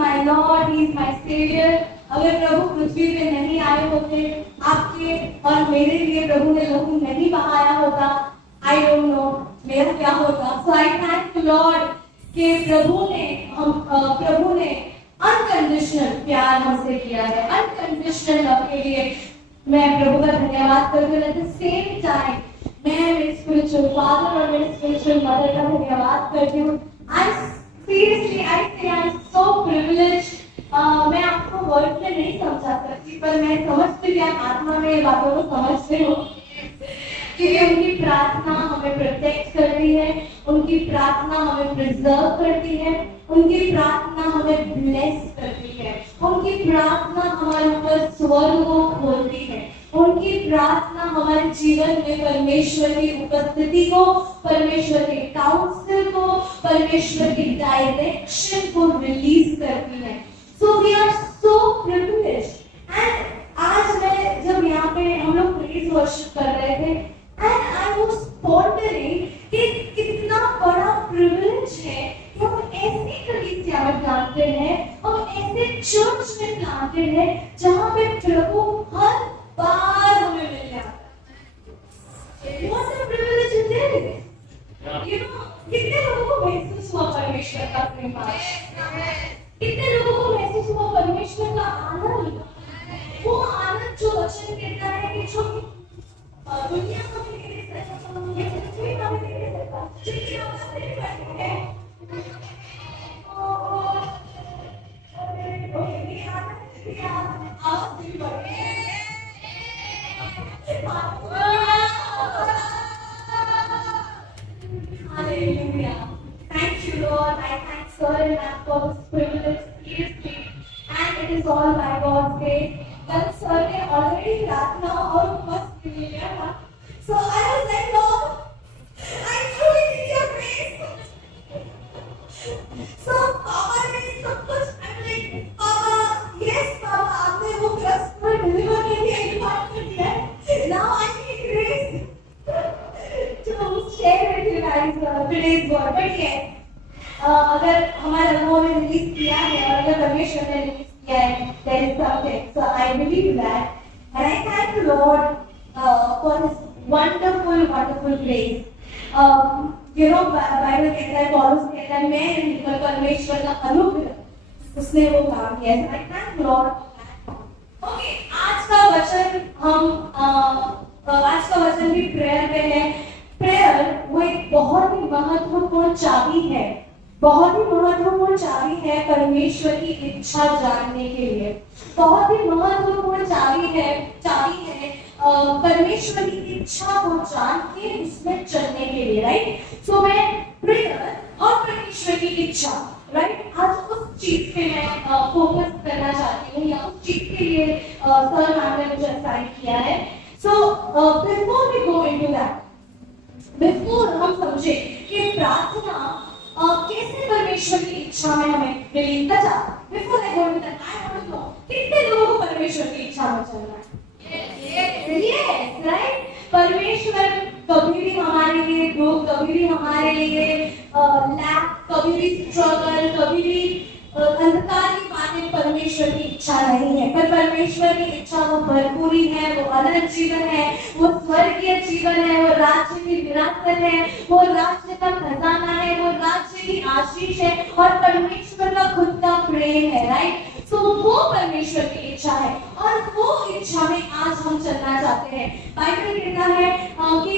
My lord, he is my saviour. अगर प्रभु पृथ्वी पे नहीं आए होते, आपके और मेरे लिए प्रभु ने लहू नहीं बहाया होता, आई डोंट नो मेरा क्या होता। सो आई थैंक द लॉर्ड कि प्रभु ने अनकंडीशनल प्यार हमसे किया है। अनकंडीशनल लव के लिए मैं प्रभु का धन्यवाद करती हूँ। एट द सेम टाइम मैं मेरे स्पिरिचुअल फादर और मेरे स्पिरिचुअल मदर का धन्यवाद करती हूँ। Seriously, I say I'm so privileged. मैं आपको वर्ड में नहीं समझा सकती, पर मैं समझती हूँ, आत्मा में ये बातों को समझती हूँ, क्योंकि उनकी प्रार्थना हमें प्रोटेक्ट करती है, उनकी प्रार्थना हमें प्रिजर्व करती है, उनकी प्रार्थना हमें ब्लेस करती है, उनकी प्रार्थना हमारे ऊपर स्वर्ग को खोलती है, उनकी प्रार्थना हमारे जीवन में परमेश्वर की उपस्थिति को, परमेश्वर के काउंसिल को, परमेश्वर की डायरेक्शन को रिलीज करती है। So we are so privileged. And आज मैं जब यहाँ पे हम लोग प्रेज वर्शिप कर रहे थे, एंड आई वाज वंडरिंग कि कितना बड़ा प्रिविलेज है कि हम ऐसी कलीसिया में प्लांटेड हैं, हम ऐसे चर्च में प्लांटेड हैं जहाँ पे प्रभु हर बार हमें मिल जाता है। What a privilege it is! You know, कितने लोगों को महसूस हुआ परमेश्वर का प्रेम? कितने लोगों को महसूस हुआ परमेश्वर का आनंद? वो आनंद जो वचन कहता है कि जो दुनिया को भी नहीं दे सकता, ये पृथ्वी को भी नहीं दे सकता, जिसकी आवाज़ नहीं करती है। ये आवाज़ नहीं करती है। Hallelujah. Thank you, Lord. I thank Sir and Ma'am for this privilege, seriously. And it is all by God's grace. कल Sir ने already प्रार्थना और उपवास के लिए लिया था. So I was like, Lord, I truly need your grace. So पापा ने सब कुछ, I'm like, पापा, yes पापा, आपने वो क्रस्ट पर डिलीवर कर दिया, इम्पार्ट कर दिया है. Now I need grace to share with you guys today's word. But yes, अगर हमारे अनुभव ने रिलीज किया है और अगर परमेश्वर ने रिलीज किया है, there is something. So I believe that, and I thank the Lord for His wonderful grace. You know, Bible कहता है, पौलुस कहता है, मैं परमेश्वर का अनुग्रह, उसने वो काम किया है. I thank the Lord. Okay, आज का वचन भी प्रेयर पे है। प्रेयर वो एक बहुत ही महत्वपूर्ण चाबी है, बहुत ही महत्वपूर्ण चाबी है परमेश्वर की इच्छा जानने के लिए। बहुत ही महत्वपूर्ण चाबी है परमेश्वर की इच्छा को जान के उसमें चलने के लिए, राइट। सो मैं प्रेयर और परमेश्वर की इच्छा, राइट, आज उस चीज पे मैं फोकस करना चाहती हूँ, या उस चीज के लिए सर मैम ने मुझे असाइन किया है। So before we go into that, before हम समझे कि प्रार्थना कैसे परमेश्वर की इच्छा में हमें रिलीज कर जाता, before I go into that, I want to know कितने लोगों को परमेश्वर की इच्छा में चलना है? Yes, right. परमेश्वर कभी भी हमारे लिए दुख, कभी भी हमारे लिए लैक, कभी भी स्ट्रगल, कभी भी अंधकार की बातें परमेश्वर की इच्छा नहीं है। पर परमेश्वर की इच्छा वो भरपूरी है, वो अनंत जीवन है, वो स्वर्गीय जीवन है, वो राज्य की विरासत है, वो राज्य का खजाना है, वो राज्य की आशीष है और परमेश्वर का खुद का प्रेम है, राइट। तो वो परमेश्वर की इच्छा है और वो इच्छा में आज हम चलना चाहते हैं। बाइबल कहता है कि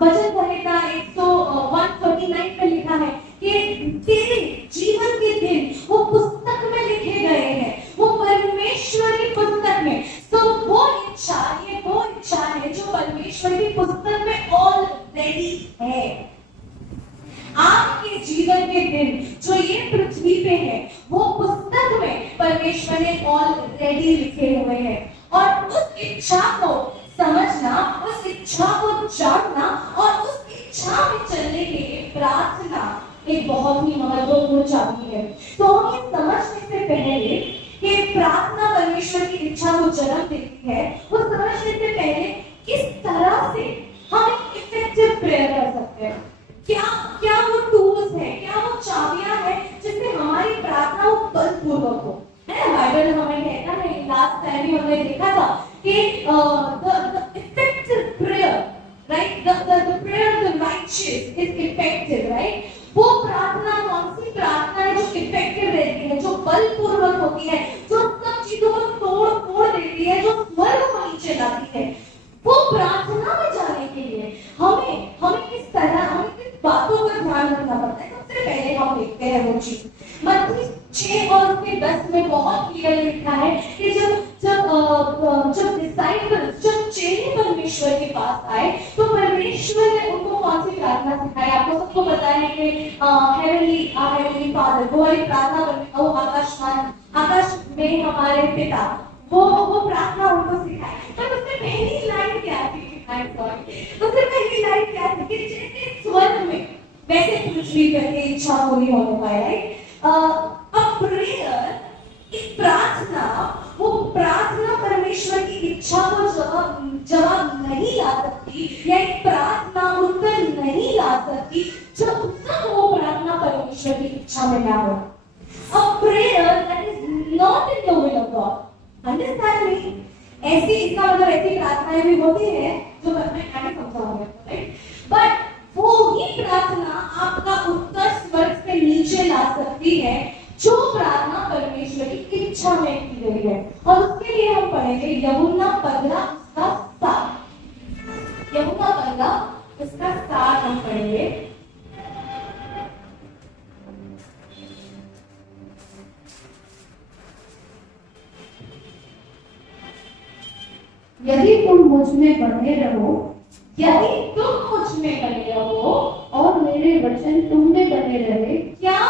वचन संहिता 149 में लिखा है कि तेरे जीवन के दिन वो पुस्तक में लिखे गए हैं, वो परमेश्वर की पुस्तक में। तो वो इच्छा है जो परमेश्वर की पुस्तक में ऑलरेडी है। आपके जीवन के दिन जो ये पृथ्वी पे है, वो पुस्तक में परमेश्वर ने ऑलरेडी लिखे हुए हैं। और उस इच्छा को समझना, उस इच्छा को जानना और उस इच्छा में चलने के लिए प्रार्थना एक बहुत ही महत्वपूर्ण चाबी है। तो हम ये समझने से पहले कि प्रार्थना परमेश्वर की इच्छा को जन्म देती है, वो समझने से पहले किस तरह से हम एक इफेक्टिव प्रेयर कर सकते हैं। क्या वो टूल्स है, क्या वो चाबियां हैं जिससे हमारी प्रार्थना वो बलपूर्वक हो, है ना। बाइबल हमें कहता है, लास्ट टाइम भी हमने देखा था कि the effective prayer, right, the prayer of the righteous is effective, right. वो प्रार्थना कौन सी प्रार्थना है जो इफेक्टिव रहती है, जो बलपूर्वक होती है, जो सब चीजों को तोड़ फोड़ देती है, जो स्वर्ग को नीचे लाती है। वो प्रार्थना में जाने के लिए हमें हमें किस तरह, हमें किस बातों का ध्यान रखना पड़ता है। सबसे पहले हम देखते हैं वो चीज मत्ती 6 और उसके 10 में बहुत क्लियर लिखा है कि जब डिसाइपल्स, जब चेले परमेश्वर के पास आए तो परमेश्वर ने उनको कौन सी प्रार्थना सिखाई। आपको सबको पता है कि हेवनली फादर, वो वाली प्रार्थना करने, वो आकाश में हमारे पिता, वो प्रार्थना उनको सिखाई। पर उसमें पहली लाइन क्या थी? उसमें पहली लाइन क्या थी कि जैसे स्वर्ग में वैसे पृथ्वी पर की इच्छा पूरी होने पाए। प्रेयर, एक प्रार्थना, वो प्रार्थना परमेश्वर की इच्छा को जवाब नहीं ला सकती, या एक प्रार्थना उत्तर नहीं ला सकती जब तक वो प्रार्थना परमेश्वर की इच्छा में ना हो। A prayer that is not in the will of God, understand me? ऐसी, इसका मतलब ऐसी प्रार्थनाएं भी होती है जो मैं आगे समझाऊंगा, राइट। बट वो ही प्रार्थना आपका उत्तर स्वर्ग से नीचे ला सकती है जो प्रार्थना परमेश्वर की इच्छा में की गई है। और उसके लिए हम पढ़ेंगे यूहन्ना 15 उसका 7। यूहन्ना 15 उसका 7 हम पढ़ेंगे। यदि तुम मुझ में बने रहो, यदि तुम मुझ में बने रहो और मेरे वचन तुम में बने रहे, क्या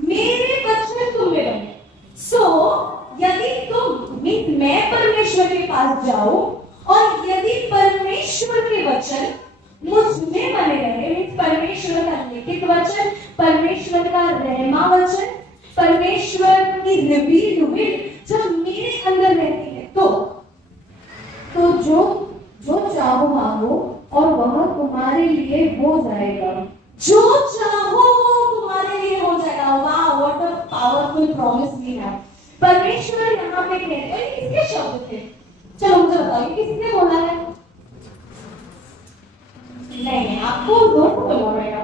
मेरे वचन तुम में बने। सो यदि तुम, मैं परमेश्वर के पास जाऊं और यदि परमेश्वर के वचन मुझ में बने रहे, परमेश्वर का लिखित वचन, परमेश्वर का रहमा वचन, परमेश्वर की रिवील्ड विल जब मेरे अंदर रहती है, तो जो चाहो मांगो और वह तुम्हारे लिए हो जाएगा। जो चाहो वो तुम्हारे लिए हो जाएगा। वाह, what a powerful promise we have. परमेश्वर यहाँ पे कहते हैं, किसके शब्द थे? चलो मुझे बताइए, किसने बोला है? नहीं, आपको जोर से बोलना पड़ेगा।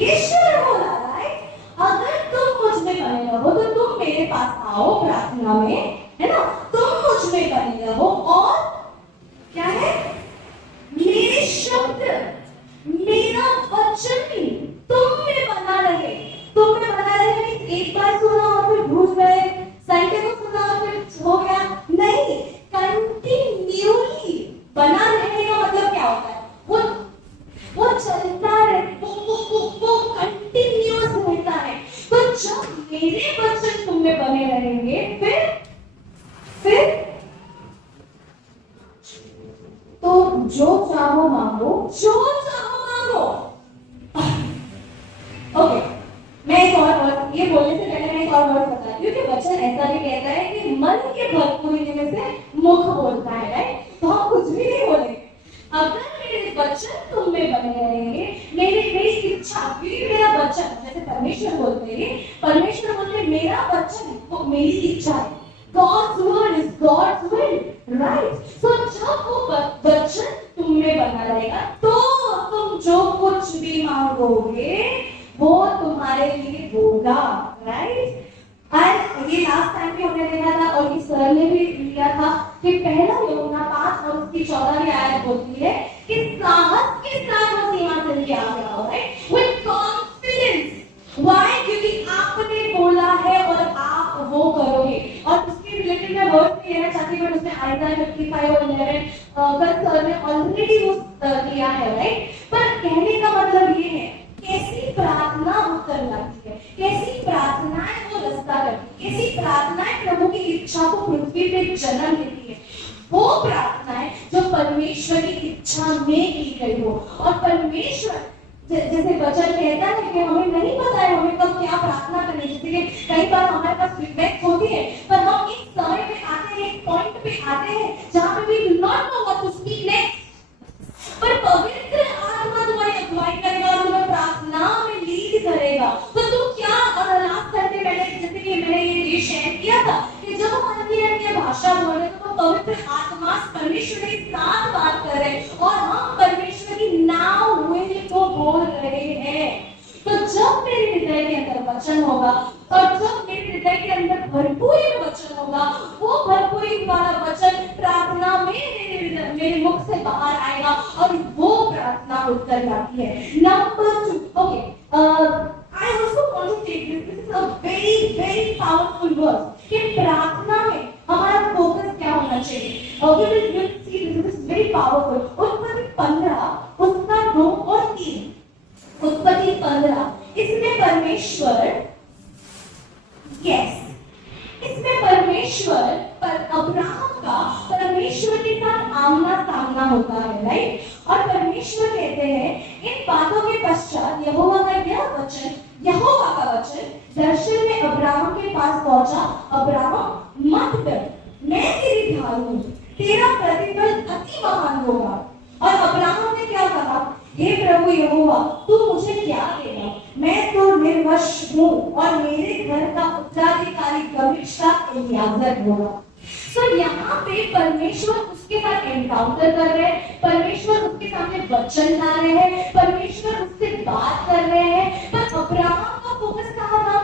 ईश्वर बोला, राइट। अगर तुम मुझ में बने रहो तो तुम मेरे पास आओ प्रार्थना में, है ना। तुम मुझ में बने रहो और क्या है, मेरे शब्द, मेरा वचन तुम में बना रहे। तुम में बना रहे एक बार सुना और फिर भूल गए, संडे को सुना और फिर हो गया, नहीं, कंटिन्यूअली बना रहने का मतलब क्या होता है? वो चलता है, वो कंटिन्यूअस रहता है। तो जब मेरे वचन तुम में बने रहेंगे, फिर तो जो चाहो मांगो, जो चाहो मांगो। ओके, मैं एक और वर्ड, ये बोलने से पहले मैं एक और वर्ड बताती हूँ कि वचन ऐसा भी कहता है कि मन के भरपूरी में से मुख बोलता है, राइट। तो हम कुछ भी नहीं बोलेंगे। अगर मेरे वचन तुम में बने रहेंगे, मेरी इच्छा, मेरा वचन, जैसे परमेश्वर बोलते हैं, परमेश्वर बोलते मेरा वचन वो मेरी इच्छा है। God's word is God's will, right? So जब वो वचन तुम में बना रहेगा तो तुम जो कुछ भी मांगोगे वो तुम्हारे लिए होगा, right? और ये लास्ट टाइम भी हमने देखा था और इस सर ने भी लिया था कि पहला यूहन्ना 5 और उसकी 14वीं आयत बोलती है कि साहस के साथ वो सिंहासन के आगे आओ, right? With confidence. Why? क्योंकि आपने बोला है और आप वो करोगे। और उसके रिलेटेड मैं वर्ड भी लेना चाहती हूँ, उसमें आइज़ाया 55 और 11 कल सर ने ऑलरेडी यूज किया है, राइट। पर कहने का मतलब ये है, कैसी प्रार्थना उत्तर लाती है, कैसी प्रार्थनाएं वो रास्ता करती है, कैसी प्रार्थनाएं प्रभु की इच्छा को पृथ्वी पे जन्म देती है। वो प्रार्थनाएं जो परमेश्वर की इच्छा में की गई हो। और परमेश्वर जैसे वचन कहता है कि हमें नहीं पता है हमें कब क्या प्रार्थना करनी, जैसे कि कई बार हमारे पास रिक्वेस्ट होती है पर हम एक समय पे आते हैं, एक पॉइंट पे आते हैं जहाँ पे we do not know what to speak next. पर पवित्र आत्मा तुम्हारी अगुवाई करेगा और तुम्हें प्रार्थना में लीड करेगा। तो तुम क्या, और भाषा बोल रहे तो पवित्र आत्मा परमेश्वर के साथ बात कर रहे हैं और हम परमेश्वर की नाव हुए को बोल रहे हैं। तो जब मेरे हृदय के अंदर वचन होगा और जब मेरे हृदय के अंदर भरपूरी में वचन होगा, वो भरपूरी वाला वचन प्रार्थना में मेरे मुख से बाहर आएगा और वो प्रार्थना उत्तर जाती है। Number 2, okay, I also want to take this. This is a very powerful verse. कि प्रार्थना में हमारा फोकस क्या होना चाहिए? We will see this is very powerful. उत्पत्ति 15 उसका 2 और 3, उत्पत्ति 15 इसमें परमेश्वर, यस, इसमें परमेश्वर पर अब्राहम का परमेश्वर के साथ आमना सामना होता है, राइट? और परमेश्वर कहते हैं इन बातों के पश्चात यहोवा का वचन दर्शन में अब्राहम के पास पहुंचा, अब्राहम मत डर, मैं तेरी ढाल हूं, तेरा प्रतिफल अति महान होगा। और अब्राहम ने क्या कहा? हे प्रभु यहोवा, तू मुझे क्या देगा? मैं तो निर्वंश हूँ और मेरे घर का उत्तराधिकारी दमिश्क का एलीआजर होगा। सो यहाँ पे परमेश्वर उसके साथ एनकाउंटर कर रहे हैं, परमेश्वर उसके सामने वचन ला रहे हैं, परमेश्वर उससे बात कर रहे हैं। पर अब्राहम का फोकस कहाँ था?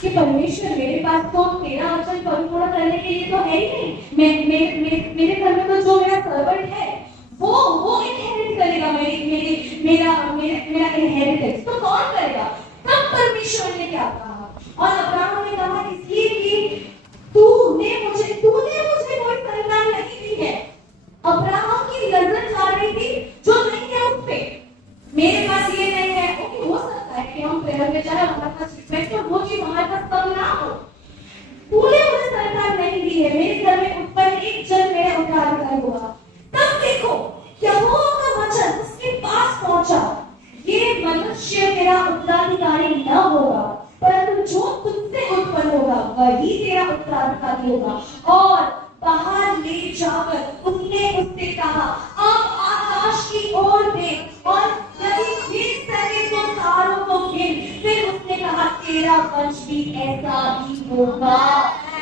कि परमेश्वर मेरे पास तो तेरा वचन परिपूर्ण करने के लिए तो है ही नहीं, मेरे घर में तो जो मेरा सर्वेंट है वो इनहेरिट करेगा मेरा इनहेरिटेंस, तो कौन करेगा? तब परमेश्वर ने क्या कहा? और अब्राहम ने कहा इसलिए कि तूने मुझे कोई संतान नहीं दी है। अब्राहम की नजर जा रही थी जो नहीं है उस पे, मेरे पास ये नहीं है। ओके, हो सकता है कि हम प्रेयर में जाए हमारे पास रिस्पेक्ट और वो चीज हमारे पास कम ना हो। तूने मुझे संतान नहीं दी है, मेरे घर में उत्पन्न एक जन मेरा उत्तराधिकारी होगा। तब देखो यहोवा का वचन उसके पास पहुंचा, ये मनुष्य तेरा उत्तराधिकारी न होगा, परंतु जो तुझसे उत्पन्न होगा वही तेरा उत्तराधिकारी होगा। और बाहर ले जाकर उसने उससे कहा, अब आकाश की ओर देख और यदि गिन सके तो तारों को गिन। फिर उसने कहा तेरा वंश भी ऐसा ही होगा।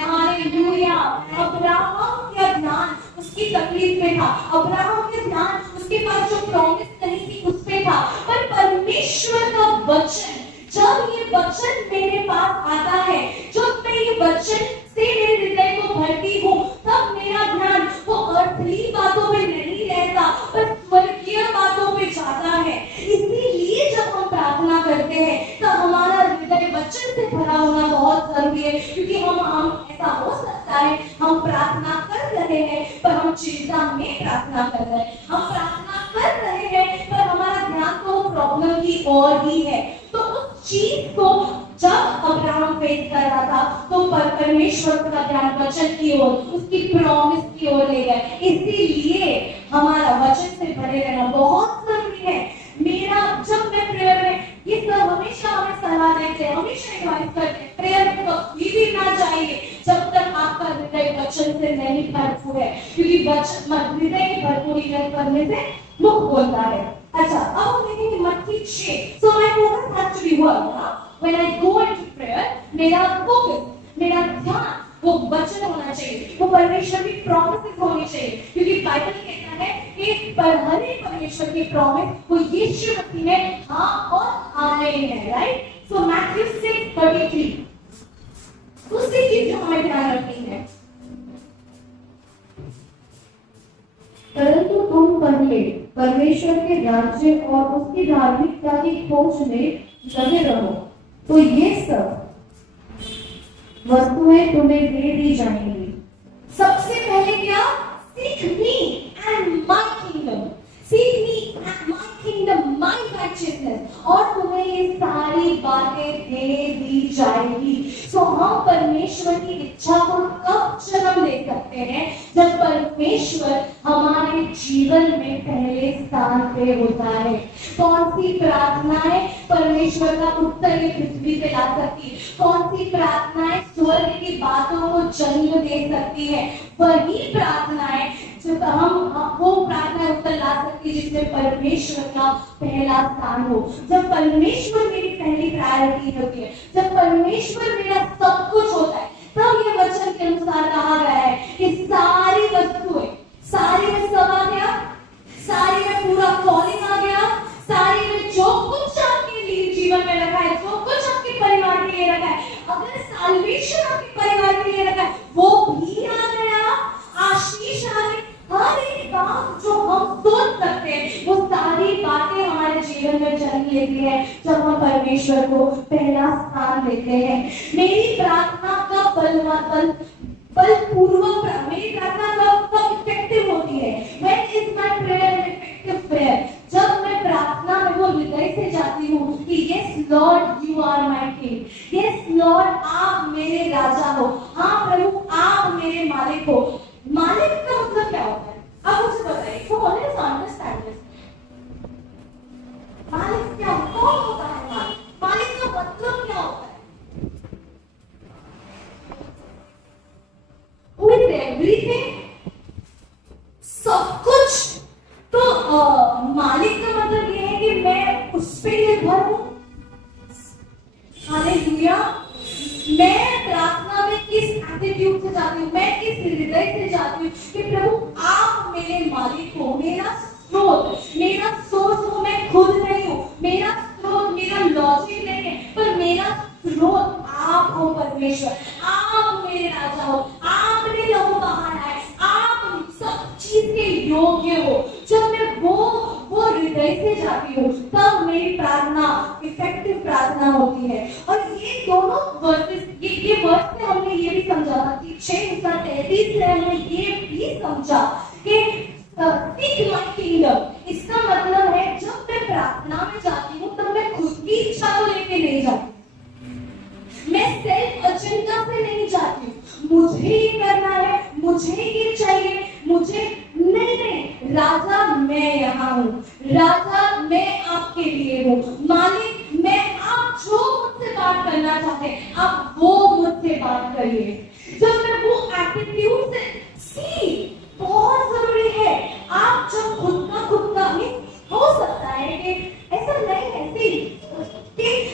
हालेलुया। अब्राहम का ध्यान उसकी तकलीफ में था, अब्राहम के ध्यान उसके पास जो प्रॉमिस नहीं थी उस पे था। पर परमेश्वर का वचन, जब ये वचन मेरे पास आता है, जब मैं ये वचन से मेरे हृदय को भरती हूँ, तब मेरा ध्यान वो अर्थली बातों में नहीं रहता पर स्वर्गीय बातों पे जाता है। इसीलिए जब हम प्रार्थना करते हैं तो हमारा हृदय वचन से भरा होना बहुत जरूरी है, क्योंकि हम ऐसा हो सकता है हम प्रार्थना कर रहे हैं पर हम चिंता में प्रार्थना कर रहे हैं, हम प्रार्थना कर रहे हैं पर हमारा ध्यान तो प्रॉब्लम की ओर ही है। तो उस चीज को जब अब्राहम फेस कर रहा था तो परमेश्वर का ध्यान वचन की ओर, उसकी प्रॉमिस की ओर ले गया। इसीलिए हमारा वचन से भरे रहना बहुत जरूरी है। मेरा जब मैं प्रेयर में ये सब हमेशा हमें सलाह देते हैं, हमेशा एडवाइस करते हैं, प्रेयर में कभी भी ना जाइए जब तक आपका हृदय वचन से नहीं भरपूर है, क्योंकि वचन हृदय की भरपूरी करने से मुख बोलता है। अच्छा, अब हम देखेंगे मत्ती 6। So my focus has to be what? When I go into prayer, मेरा फोकस, मेरा ध्यान वो वचन होना चाहिए, वो परमेश्वर की प्रॉमिसेस होनी चाहिए, क्योंकि बाइबल कहता है कि पर हर एक परमेश्वर की प्रॉमिस वो यीशु मसीह में हाँ और आमीन है, राइट? सो मैथ्यू 6:33 दूसरी चीज जो हमें ध्यान रखनी है, परंतु तुम पहले परमेश्वर के राज्य और उसकी धार्मिकता की खोज में लगे रहो, तो ये सब वस्तुएं तुम्हें दे दी जाएंगी। सबसे पहले क्या? Seek me and my kingdom, seek me and my kingdom, my righteousness, और तुम्हें ये सारी बातें दे दी जाएगी। सो हम परमेश्वर की इच्छा को कब जन्म दे सकते हैं? जब परमेश्वर हमारे जीवन में पहले स्थान पे होता है। कौन सी प्रार्थनाएं परमेश्वर का उत्तर ये पृथ्वी पे ला सकती है? कौन सी प्रार्थनाएं स्वर्ग की बातों को जन्म दे सकती है? वही प्रार्थनाएं जब हम वो प्रार्थना उत्तर ला सकती है जिसमें परमेश्वर का पहला स्थान हो। जब परमेश्वर मेरी पहली प्रायोरिटी होती है, जब परमेश्वर मेरा सब कुछ होता है, तब ये वचन के अनुसार कहा गया है कि अगर साल्वेशन आपके परिवार के लिए रखा है, वो भी आ गया, आशीष आ गई। हर एक बात जो हम सोच सकते हैं, वो सारी बातें हमारे जीवन में जन्म लेती है जब हम परमेश्वर को पहला स्थान देते हैं। मेरी प्रार्थना का बलपूर्वक मेरी प्रार्थना कब इफेक्टिव होती है? When is my prayer an effective prayer? जब मैं प्रार्थना में वो हृदय से जाती हूँ कि yes lord you are my king, yes lord आप मेरे राजा हो, हाँ प्रभु आप मेरे मालिक हो। मालिक का मतलब क्या होता है? आप मुझे बताइए। So always understand this. मालिक क्या, कौन होता है मालिक? मालिक का मतलब क्या होता है? Who is everything? सब कुछ। तो मालिक का मतलब ये है कि मैं उस पे निर्भर हूँ। हालेलुया। मैं प्रार्थना में किस एटीट्यूड से जाती हूँ, मैं किस हृदय से जाती हूँ कि प्रभु आप मेरे मालिक हो, मेरा स्रोत, मेरा सोर्स हो, मैं खुद नहीं हूँ, मेरा स्रोत मेरा लॉजिक नहीं है, पर मेरा स्रोत आप हो परमेश्वर, आप मेरे राजा हो, आपने लहू बहाया है, आप सब चीज के योग्य हो। जब मैं वो हृदय से जाती हूँ तब मेरी प्रार्थना इफेक्टिव प्रार्थना होती है। और ये दोनों वर्सेस, ये वर्स से हमने ये भी समझा था कि 6:33 से हमने ये भी समझा कि सीक माय किंगडम, इसका मतलब है जब मैं प्रार्थना में जाती हूँ तब मैं खुद की इच्छा को लेके नहीं जाती, मैं सेल्फ एजेंडा से नहीं जाती मुझे ये करना है, मुझे ये चाहिए, मुझे नहीं, राजा मैं यहाँ हूँ, राजा मैं आपके लिए हूँ, मालिक मैं, आप जो मुझसे बात करना चाहते हैं आप वो मुझसे बात करिए। जब मैं वो एटीट्यूड से, सी बहुत जरूरी है। आप जब खुद का हो सकता है कि ऐसा नहीं है कि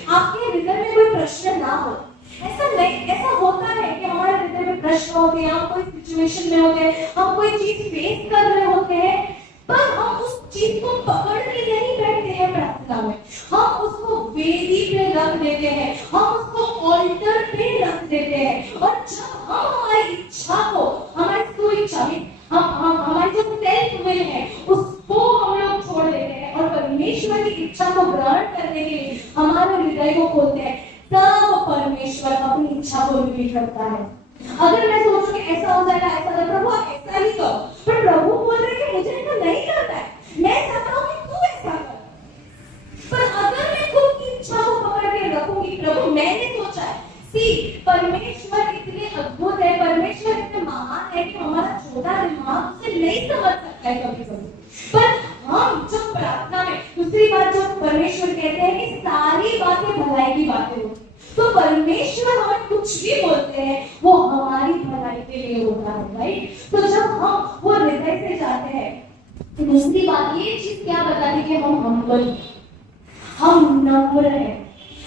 आपके हृदय में कोई प्रश्न ना हो, ऐसा नहीं, ऐसा होता है कि हमारे हृदय में प्रश्न होते हैं, हम कोई सिचुएशन में होते हैं, हम कोई चीज फेस कर रहे होते हैं, पर हम उस चीज को पकड़ के नहीं बैठते हैं प्रार्थना में, हम उसको वेदी पे रख देते हैं, हम उसको ऑल्टर पे रख देते हैं। और जब हम हमारी इच्छा को, हमारी सुइच्छा में, हमारी जो सेल्फ विल है उसको हम लोग छोड़ देते हैं और परमेश्वर की इच्छा को ग्रहण करने के लिए हमारे हृदय को खोलते हैं, तब परमेश्वर अपनी इच्छा को रिपीट करता है। अगर मैं सोचूं कि ऐसा हो जाएगा, ऐसा होगा, प्रभु आप ऐसा ही करो, पर प्रभु बोल रहे हैं कि मुझे ऐसा नहीं करना है, मैं चाहता हूं कि तू ऐसा कर। पर अगर मैं खुद की इच्छा को पकड़ के रखूंगी, प्रभु मैंने सोचा है, सी परमेश्वर इतने अद्भुत है, परमेश्वर इतने महान है कि हमारा छोटा दिमाग उसे नहीं समझ सकता है कभी-कभी। पर हम जब प्रार्थना में, दूसरी बात जो परमेश्वर कहते हैं कि सारी बातें भलाई की बातें होती, तो परमेश्वर हमें कुछ भी बोलते हैं वो हमारी भलाई के लिए होता है, राइट? तो जब हम वो हृदय से जाते हैं, दूसरी बात ये चीज क्या बताती कि हम हम्बल, हम नम्र हैं।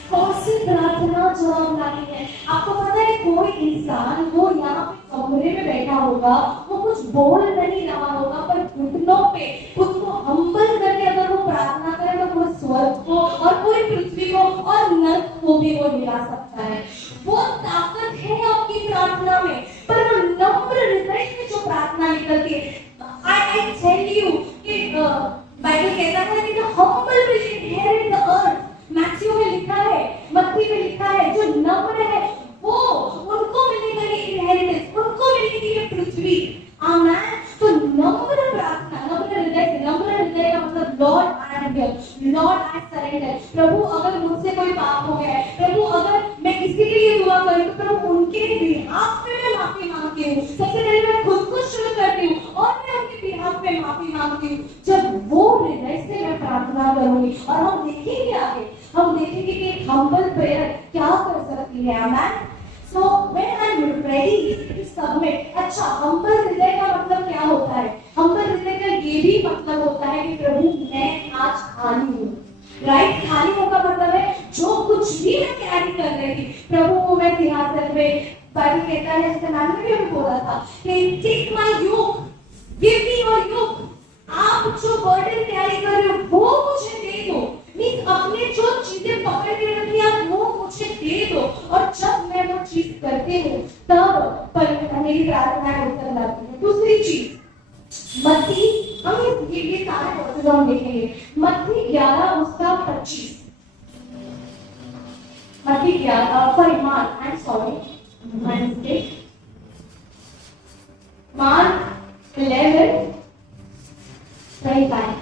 कौन सी प्रार्थना जवाब लानी है? आपको पता है कोई इंसान वो यहाँ पे कमरे में बैठा होगा, वो कुछ बोल नहीं रहा होगा, पर घुटनों पे खुद को हम्बल करके अगर वो प्रार्थना करे तो वो स्वर्ग को और पूरी पृथ्वी को और नर्क को भी वो हिला सकता है। वो ताकत है आपकी प्रार्थना में, पर वो नम्र हृदय से जो प्रार्थना निकलती है, I tell you कि बाइबल कहता है कि the humble will inherit the earth। Matthew में लिखा है, मत्ती में लिखा है, जो नम्र है वो, उनको मिलेगा ये इनहेरिटेंस, उनको मिलेगी ये पृथ्वी। आमेन। तो नम्र प्रार्थना, नम्र हृदय का मतलब lord I am here, lord I surrender. प्रभु अगर मुझसे कोई पाप हो गया है, प्रभु अगर मैं किसी के लिए दुआ करूं तो प्रभु उनके बिहाफ पे मैं माफी मांगती हूँ। सबसे पहले मैं खुद को शुरू करती हूँ और मैं उनके बिहाफ पे माफी मांगती हूँ। जब वो हृदय से मैं प्रार्थना करूंगी, और हम देखेंगे आगे, हम देखेंगे कि हम्बल प्रेयर क्या कर सकती है। आमेन। So when I'm ready to submit, अच्छा हम्बल हृदय का मतलब क्या होता है? हम्बल हृदय का ये भी मतलब होता है कि प्रभु मैं आज खाली हूँ, राइट? खाली होगा मतलब है जो कुछ भी मैं कैरी कर रही थी, प्रभु को मैं सिंहासन पे, बाइबल कहता है, जैसे मैंने भी अभी बोला था कि take my yoke, give me your yoke, आप जो बर्डन कैरी कर रहे हो वो मुझे दे दो। मींस अपने जो चीजें पकड़ के रखी आप वो मुझे दे दो, और जब मैं चीज करते हो तब मेरी प्रार्थना उत्तर लाती है। दूसरी चीज मत्ती, हम ये सारे वर्सेस हम देखेंगे। मत्ती 11 उसका 25, मत्ती 11 sorry mark, I am sorry my mistake, mark 11:35।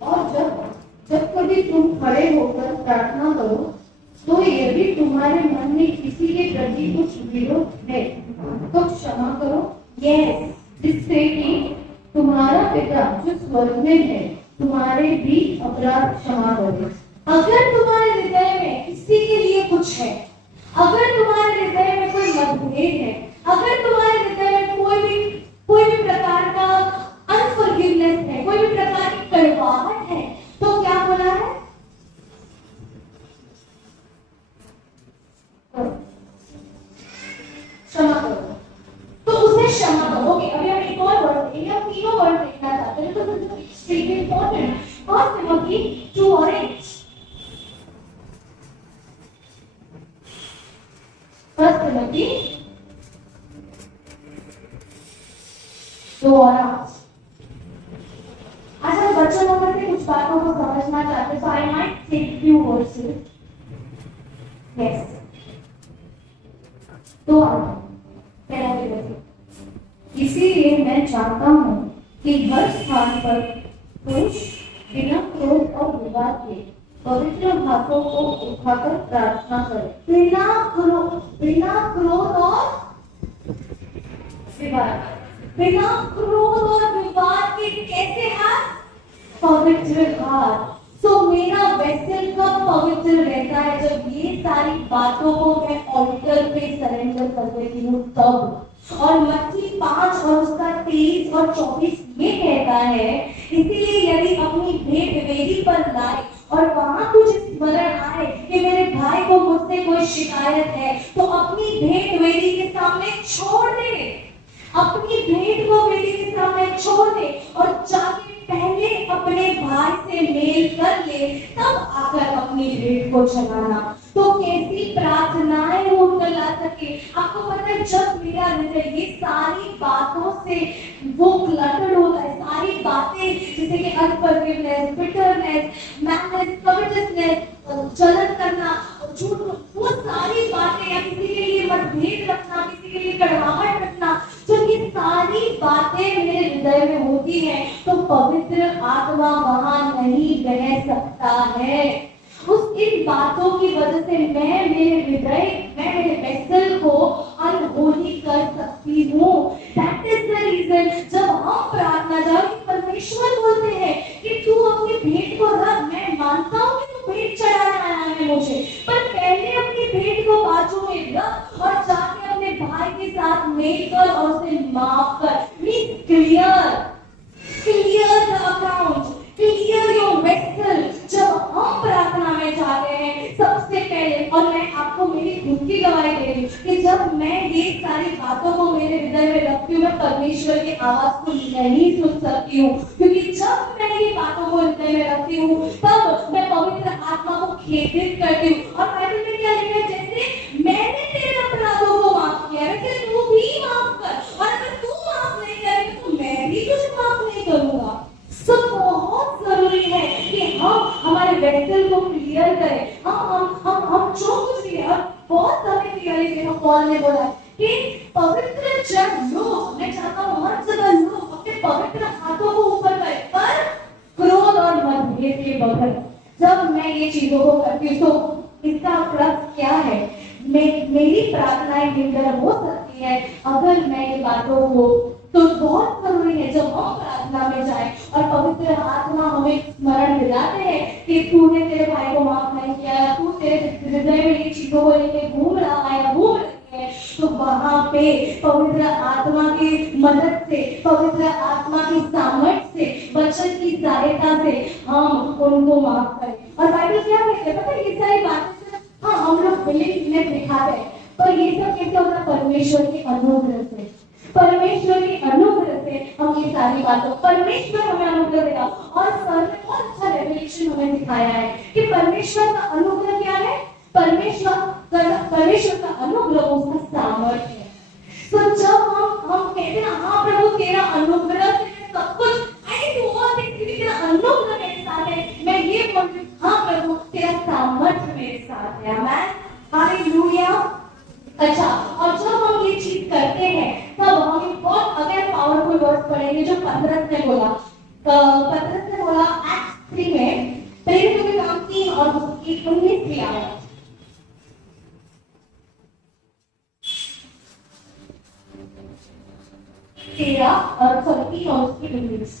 और जब कभी तुम खड़े होकर प्रार्थना करो तो यदि तुम्हारे मन में किसी के प्रति कुछ विरोध है तो क्षमा करो, जिससे कि तुम्हारा पिता जो स्वर्ग में है तुम्हारे भी अपराध क्षमा करे। अगर तुम्हारे हृदय में किसी के लिए कुछ है, अगर तुम्हारे हृदय में कोई मतभेद है, अगर तुम्हारे हृदय में कोई भी प्रकार का अनफॉरगिवनेस है, कोई भी प्रकार की कड़वाहट है, तो क्या बोला है? क्षमा करो। तो उसे क्षमा करो। ओके, अभी हम एक और वर्ड देखेंगे, हम तीनों वर्ड देखना चाहते हैं, तो this is extremely important. First Timothy 2:8, first Timothy 2:8। आज हम बच्चों लोगों से कुछ बातों को समझना चाहते हैं, so I might take few verses. Yes. तो पहला टिमोथी, इसीलिए मैं चाहता हूँ कि हर स्थान पर पुरुष बिना क्रोध और विवाद के पवित्र हाथों को उठाकर प्रार्थना करे। बिना क्रोध और विवाद, बिना क्रोध और विवाद के कैसे हाथ? पवित्र हाथ। सो मेरा वेसल कब पवित्र रहता है? जब ये सारी बातों को मैं ऑल्टर पे सरेंडर कर देती हूँ तब। और मत्ती 5 और उसका 23 और 24 ये कहता है, इसीलिए यदि अपनी भेंट वेदी पर लाए और वहां कुछ स्मरण आए कि मेरे भाई को मुझसे कोई शिकायत है, तो अपनी भेंट वेदी के सामने छोड़ दे, अपनी भेंट को वेदी के सामने छोड़ दे और जाके पहले अपने भाई से मेल कर ले, तब आकर अपनी भेंट को चढ़ाना। तो कैसी प्रार्थनाएं वो ला सके? आपको पता है, जब मेरा हृदय ये सारी बातों से वो क्लटर्ड होता है, सारी बातें जैसे कि अनफॉरगिवनेस, बिटरनेस, मैलिस, कवटसनेस, जलन करना, झूठ, वो सारी बातें, या किसी के लिए मतभेद रखना, किसी के लिए कड़वाहट रखना, जब ये सारी बातें मेरे हृदय में होती हैं, तो पवित्र आत्मा वहां नहीं बह सकता है। इन बातों की वजह से मैं मेरे वेसल को अनहोली कर सकती हूँ। That is the reason जब हम प्रार्थना, जब परमेश्वर बोलते हैं कि तू अपनी भेंट को रख, मैं मानता हूँ कि तू भेंट चढ़ाने आया है मुझे, पर पहले अपनी भेंट को बाजू में रख और जाके अपने भाई के साथ मेल कर और उसे माफ कर। Means clear the account, clear your vessel। जब हम प्रार्थना में जाते हैं सबसे पहले, और मैं आपको मेरी खुद की गवाही दे रही हूँ कि जब मैं ये सारी बातों को मेरे हृदय में रखती हूँ, मैं परमेश्वर की आवाज को नहीं सुन सकती हूँ, क्योंकि जब मैं ये बातों को हृदय में रखती हूँ तब मैं पवित्र आत्मा को खेदित करती हूँ। और बाइबल में क्या लिखा है? जैसे मैंने तेरे अपराधों को माफ किया है, वैसे तू भी माफ कर, और अगर तू माफ नहीं करेगा तो मैं भी तुझे माफ नहीं करूंगा। बहुत जरूरी है कि हम हमारे वेसल को क्लियर करें। हम जो कुछ भी है, और बहुत सारे क्लियरली देखो पॉल ने बोला कि पवित्र जन लोग, मैं चाहता हूँ हर जगह लोग अपने पवित्र हाथों को ऊपर करें, पर क्रोध और मतभेद के बगैर। जब मैं ये चीजों को करती हूँ तो इसका अर्थ क्या है? मेरी प्रार्थनाएं निरंतर हो सकती है अगर मैं ये बातों को, तो बहुत जरूरी है जब हम प्रार्थना में जाए और पवित्र आत्मा हमें स्मरण दिलाते हैं कि तूने तेरे भाई को माफ नहीं किया, तू तेरे हृदय में ये चीजों को लेके घूम रहा है या घूम रही है, तो वहां पे पवित्र आत्मा की मदद से, पवित्र आत्मा की सामर्थ्य से, वचन की सहायता से हम उनको माफ करें। और बाइबल क्या कहते हैं पता है? ये सारी बातें हाँ हम लोग विलिंगनेस दिखाते हैं, पर ये सब कैसे होता है? परमेश्वर के अनुग्रह से। परमेश्वर के अनुग्रह से हम ये सारी बातों, परमेश्वर हमें अनुग्रह देगा। और सर ने बहुत अच्छा रेवलेशन हमें दिखाया है कि परमेश्वर का अनुग्रह क्या है, परमेश्वर का अनुग्रह उसका सामर्थ्य है। तो जब हम कहते हैं ना, हाँ प्रभु तेरा अनुग्रह से सब कुछ, आई डू ऑल थिंग्स, तेरा अनुग्रह मेरे साथ है, मैं ये बोल रही हूँ, हाँ प्रभु तेरा सामर्थ्य मेरे साथ है। आमेन, हालेलुया। अच्छा, और जब हम ये चीज करते हैं तब हम बहुत अगर पावरफुल वर्ड पढ़ेंगे जो पतरस ने बोला, एक्ट 3 में प्रेरितों के काम 3 और उसकी 19 आयत। 13 और 13 और उसकी 19।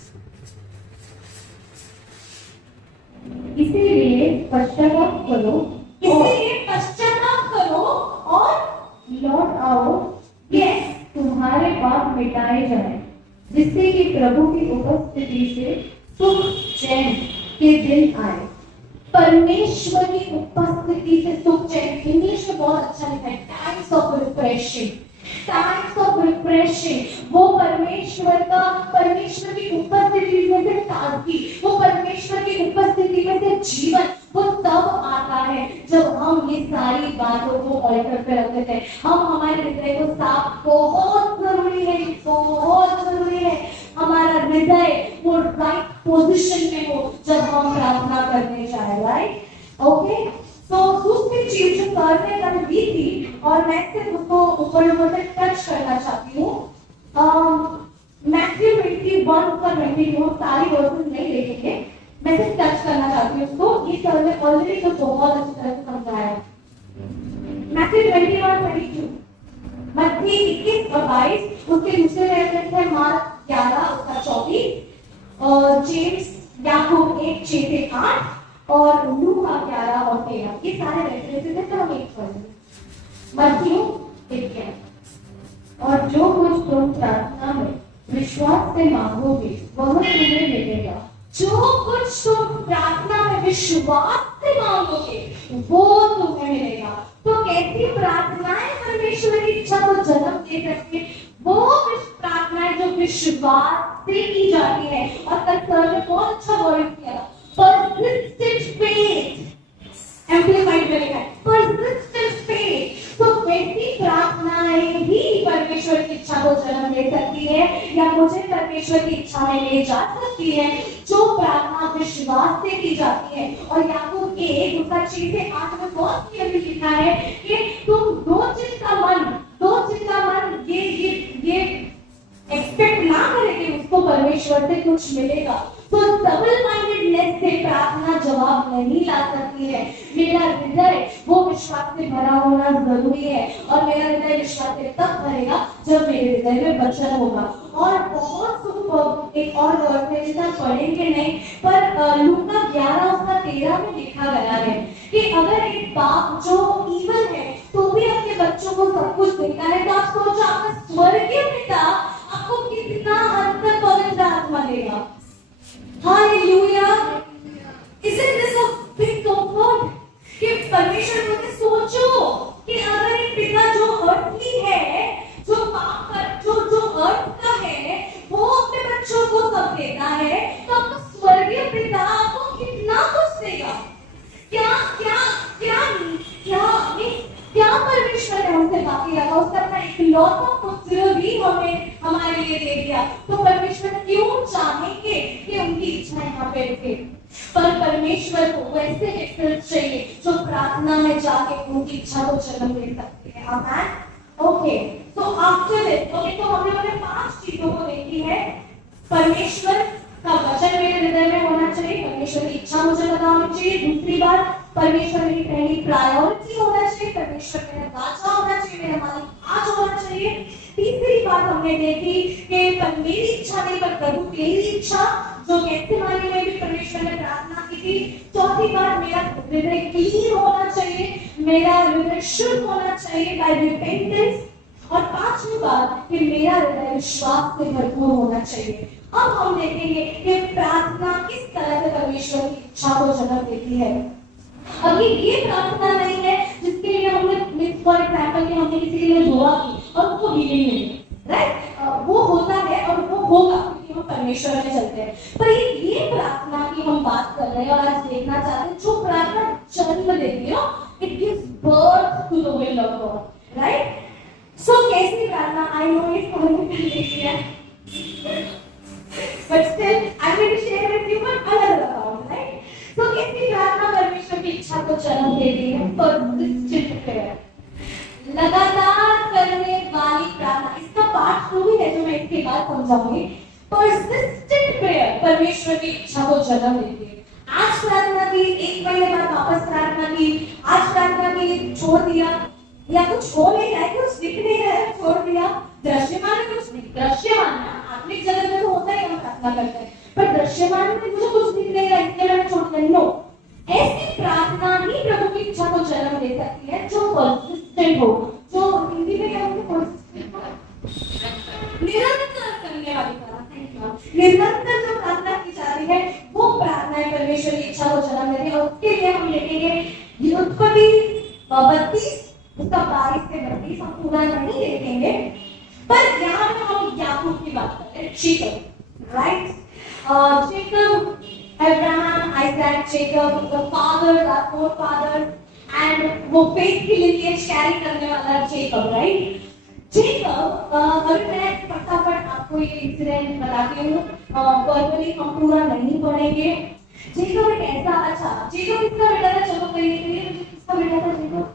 इसीलिए पश्चाताप करो और लौट आओ, यस तुम्हारे पाप मिटाए जाए, जिससे कि प्रभु की उपस्थिति से सुख चैन के दिन आए। परमेश्वर की उपस्थिति से सुख चैन, इंग्लिश में बहुत अच्छा लिखा है, times of refreshing, times of refreshing. वो परमेश्वर की उपस्थिति में से ताजगी, वो परमेश्वर की उपस्थिति में से जीवन, वो तब आता है जब हम ये सारी बातों को ऑल्टर पे रख देते हैं। हम हमारे हृदय को साफ, बहुत जरूरी है, बहुत जरूरी है हमारा हृदय वो राइट पोजीशन में हो जब हम प्रार्थना करने जाए, राइट? ओके, तो दूसरी चीज जो सर ने कल दी थी और मैं सिर्फ उसको ऊपर से टच करना चाहती हूँ। मैथ्यू 21 का 22 सारी वर्सेस नहीं देखेंगे, मैं सिर्फ टच करना चाहती हूँ उसको। ये सर ने ऑलरेडी तो बहुत अच्छी तरह से समझाया है। मैथ्यू 21-22, मत्ती 21 और 22, उसके दूसरे रेफरेंस है मार्क 11 उसका 24 और जेम्स याकूब 1:6-8 और लूका 11 और 13। ये सारे रेफरेंसेस हैं, तो हम एक पढ़ेंगे। मत्ती 1 और जो कुछ तुम प्रार्थना में विश्वास से मांगोगे वह तुम्हें मिलेगा। जो कुछ तुम प्रार्थना में विश्वास से मांगोगे वो तुम्हें मिलेगा। तो कैसी प्रार्थनाएं परमेश्वर की इच्छा को जन्म दे सकती है? वो प्रार्थनाएं जो विश्वास से की जाती है। और कल सर ने बहुत अच्छा वर्ड किया, persistent faith, amplified करेगा, persistent faith। तो वैसी प्रार्थनाएं भी परमेश्वर की इच्छा को जन्म दे सकती है या मुझे परमेश्वर की इच्छा में ले जा सकती है, जो प्रार्थना विश्वास से की जाती है। और याकूब के 1:6-8 में बहुत क्लियरली लिखा है कि तुम दो चिंता मन ये एक्सपेक्ट ना करें कि उसको परमेश्वर से कुछ मिलेगा। तो डबल माइंडेडनेस से प्रार्थना जवाब नहीं ला सकती है। मेरा हृदय वो विश्वास से भरा होना जरूरी है और मेरा हृदय विश्वास से तब भरेगा जब मेरे हृदय में वचन होगा। और बहुत सुपर एक और वर्ड है जिसे पढ़ेंगे नहीं, पर लूका 11:13 में लिखा गया है कि अगर एक बाप जो ईवल है तो भी अपने बच्चों को सब कुछ देता है, तो आप सोचो आपका स्वर्गीय पिता आपको कितना हद तक पवित्र आत्मा देगा। Hallelujah. Isn't this a big comfort? कि परमेश्वर बोलते सोचो कि अगर एक पिता जो अर्थली है, जो पाप का जो अर्थ का है, वो अपने बच्चों को सब देता है, तो आपका स्वर्गीय पिता आपको कितना कुछ देगा। क्या क्या क्या क्या क्या परमेश्वर ने हमसे बाकी रखा? उसका अपना इकलौता पुत्र भी हमें हमारे लिए दे दिया। तो परमेश्वर क्यों चाहेंगे कि उनकी इच्छा यहाँ पे रुके? पर परमेश्वर को वैसे व्यक्ति चाहिए जो प्रार्थना में जाके उनकी इच्छा को जन्म दे सकते हैं। आमेन। ओके, तो आफ्टर दिस, ओके, तो हम लोगों ने 5 चीजों को देखी है। परमेश्वर का वचन मेरे हृदय में होना चाहिए, परमेश्वर की इच्छा मुझे पता होनी चाहिए। दूसरी बात, परमेश्वर मेरी पहली प्रायोरिटी होना चाहिए, परमेश्वर मेरा राजा होना चाहिए, मेरा मालिक आज होना चाहिए। तीसरी बात हमने देखी कि मेरी इच्छा नहीं पर प्रभु तेरी इच्छा, जो गेत्सेमानी में भी परमेश्वर ने प्रार्थना की थी। चौथी बात, मेरा हृदय क्लीन होना चाहिए, मेरा हृदय शुद्ध होना चाहिए बाय रिपेंटेंस। और पांचवी बात कि मेरा हृदय विश्वास से भरपूर होना चाहिए। अब हम देखेंगे कि प्रार्थना किस तरह से परमेश्वर की इच्छा को जन्म देती है। अभी ये प्रार्थना नहीं है जिसके लिए हमने फॉर एग्जांपल कि हमने किसी के लिए दुआ की और उसको हीलिंग मिली, राइट? चलते हैं। पर ये प्रार्थना की हम बात कर रहे हैं और आज देखना चाहते हैं, जो प्रार्थना जन्म देती है, it gives birth to the will of God, right? So कैसी प्रार्थना, आई नो ये समझ में नहीं देखी है, but still I'm going to share with you one another account, right? So कैसी प्रार्थना परमेश्वर की इच्छा को जन्म देती है? persistent prayer, लगातार करने वाली प्रार्थना। इसका पार्ट 2 भी है जो मैं इसके बाद समझाऊंगी। persistent prayer परमेश्वर की इच्छा को जन्म देती है। आज प्रार्थना की, एक महीने बाद वापस प्रार्थना की, आज प्रार्थना की, छोड़ दिया, या कुछ हो नहीं रहा है, कुछ दिख नहीं रहा है, छोड़ दिया। दृश्यमान में कुछ नहीं, दृश्यमान आत्मिक जगत में तो होता है, हम प्रार्थना करते हैं, पर दृश्यमान में मुझे कुछ दिख नहीं रहा, इसलिए मैंने छोड़ दिया। नो, ऐसी प्रार्थना ही प्रभु की इच्छा को जन्म दे सकती है जो पर्सिस्टेंट हो, जो हिंदी में क्या बोलते हैं, निरंतर करने वाली प्रार्थना। निरंतर जो प्रार्थना की जाती है वो प्रार्थना परमेश्वर की इच्छा को जन्म देती है। और उसके लिए हम देखेंगे उत्पत्ति 32 उसका 22 से 32, हम पूरा नहीं देखेंगे, पर यहाँ पे हम याकूब की बात करते हैं, Jacob, right? Jacob, Abraham, Isaac, Jacob, the fathers, our forefathers, and वो फेथ की लिनिएज कैरी करने वाला जेकब, राइट? जेकब, अगर मैं फटाफट आपको ये इंसिडेंट बताती हूँ, वर्बली हम पूरा नहीं पढ़ेंगे। जेकब एक ऐसा, अच्छा जेकब किसका बेटा था? चलो कहिए किसका बेटा था जेकब?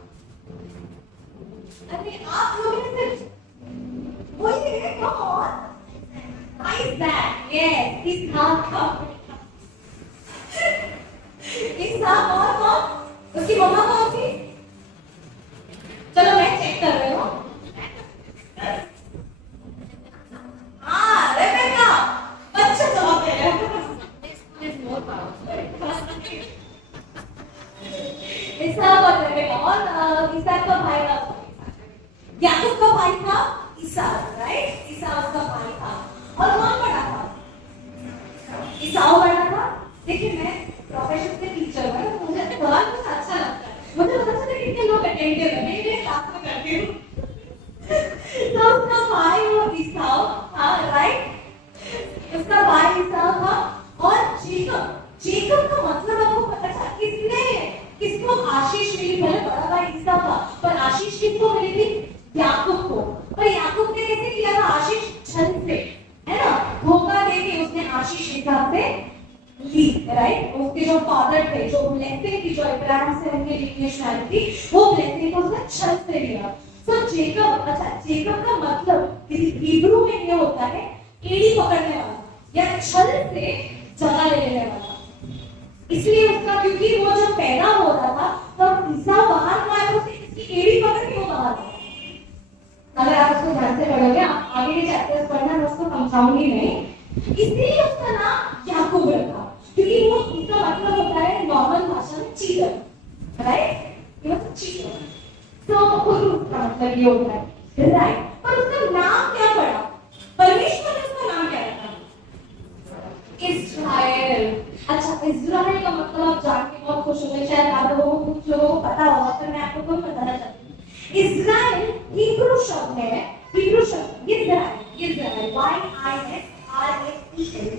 अरे आप लोगों ने सिर्फ वही है, कम ऑन, आइजैक, यस, इसहाक का बेटा। इसहाक और कौन? उसकी मम्मा कौन थी? चलो मैं चेक कर रही हूँ। हाँ, रेबेका, बच्चा जवाब दे रहे हैं। इसहाक और रेबेका, और इसहाक का भाई था, याकूब का भाई था ईसाऊ, राइट? ईसाऊ का भाई था, और कौन बड़ा था? ईसाऊ बड़ा था। देखिए मैं प्रोफेशन से टीचर हूँ, मुझे थोड़ा कुछ अच्छा लगता है, मुझे पता चलता है कितने लोग अटेंटिव है, मैं ये क्लास में करती हूँ। तो उसका भाई वो ईसाऊ था, राइट? उसका भाई ईसाऊ था, और जेकब, जेकब का मतलब आपको पता चला किसको आशीष मिली? पहले बड़ा भाई ईसाऊ था, पर आशीष किसको मिली थी? याकूब को। पर याकूब ने कैसे किया था आशीष? छल से, है ना? धोखा देके उसने आशीष हिसाब से ली, राइट? उसके जो फादर थे, जो ब्लेसिंग थी, जो अब्राहम से उनकी लिनिएज आई थी, वो ब्लेसिंग को उसने छल से लिया। सो जेकब, अच्छा जेकब का मतलब हिब्रू में ये होता है एड़ी पकड़ने वाला या छल से जगह ले लेने वाला। इसलिए उसका, क्योंकि वो जब पैदा हो रहा था तब ईसा बाहर आया तो इसकी एड़ी पकड़ के वो बाहर आया। अगर आप उसको ध्यान से पढ़ोगे, आप आगे के चैप्टर्स पढ़ना, मैं उसको समझाऊंगी नहीं। इसलिए उसका नाम याकूब रखा, क्योंकि वो इसका मतलब होता है नॉर्मल भाषा में चीटर, राइट? ये मतलब चीटर, तो उसका मतलब ये होता है, राइट? पर उसका नाम क्या पड़ा? परमेश्वर ने उसका नाम क्या रखा? इस्राएल। अच्छा, इस्राएल का मतलब आप जान के बहुत खुश होंगे, शायद आप लोगों को, कुछ लोगों को पता होगा, पर मैं आपको कौन बताना चाहती हूँ। इस्राएल हिब्रू शब्द है, हिब्रू शब्द इस्राएल, इस्राएल, YISRAEL,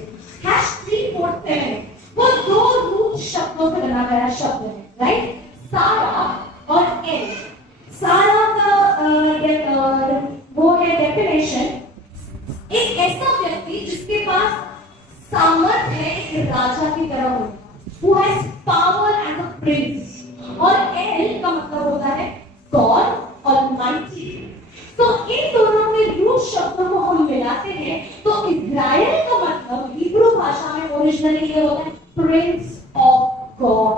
हैश 347, वो दो रूट शब्दों से बना गया शब्द है, राइट? सारा और एल। सारा का वो है डेफिनेशन, एक ऐसा व्यक्ति जिसके पास सामर्थ है एक राजा की तरह होना, who has power as a prince, और एल का मतलब होता है गॉड ऑलमाइटी। तो इन दोनों के रूट शब्दों को हम मिलाते हैं तो इस्राएल का मतलब हिब्रू भाषा में ओरिजिनली ये होता है प्रिंस ऑफ गॉड,